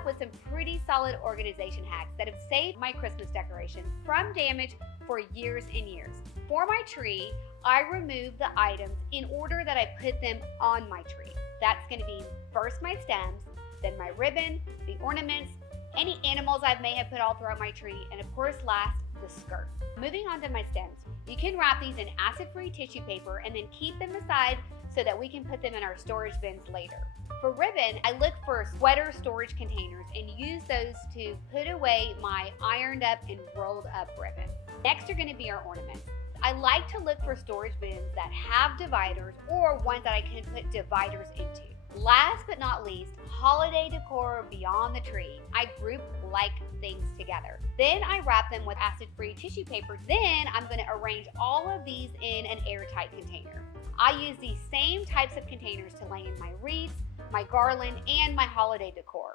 up with some pretty solid organization hacks that have saved my Christmas decorations from damage for years and years. For my tree, I remove the items in order that I put them on my tree. That's going to be first my stems, then my ribbon, the ornaments, any animals I may have put all throughout my tree, and of course last, the skirt. Moving on to my stems, you can wrap these in acid-free tissue paper and then keep them aside so that we can put them in our storage bins later. For ribbon, I look for sweater storage containers and use those to put away my ironed up and rolled up ribbon. Next are going to be our ornaments. I like to look for storage bins that have dividers or ones that I can put dividers into. Last but not least, holiday decor beyond the tree. I group like things together. Then I wrap them with acid-free tissue paper. Then I'm going to arrange all of these in an airtight container. I use these same types of containers to lay in my wreaths, my garland, and my holiday decor.